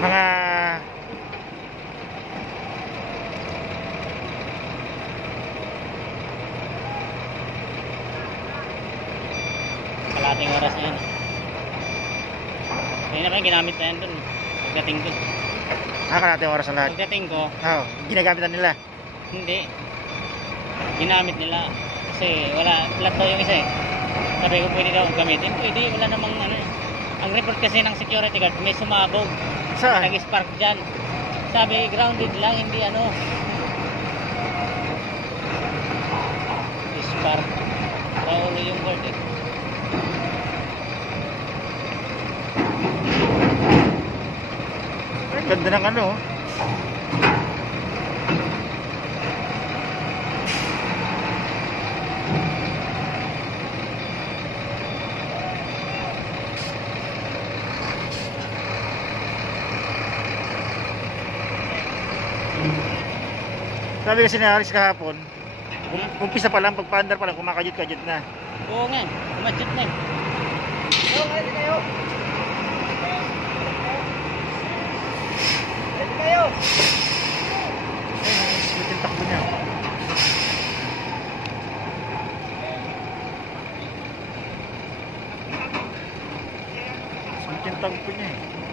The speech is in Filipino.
Mga kalating oras na yan. Kaya na kayo ginamit na yan dun. Pagdating ko. kalating oras na lahat. Pagdating ko, Oo, ginagamit na nila. hindi. Ginamit nila. Kasi wala, flat daw yung isa eh. Sabi ko pwede daw gamitin. Pwede, wala namang ano eh. Ang report kasi ng security guard, may sumabog. Saan? Nag-spark dyan. Sabi, grounded lang, hindi ano. Spark. Paulo yung guard eh. Ay, ganda ng ano. Sabi kasi ni Aris kahapon, umpisa pa lang, pagpaandar pa lang, kumakajut-kajut na. Oo nga, umadjut na eh. Ready kayo. Ready kayo. Ayun, yung takbo niya. Yung takbo niya eh.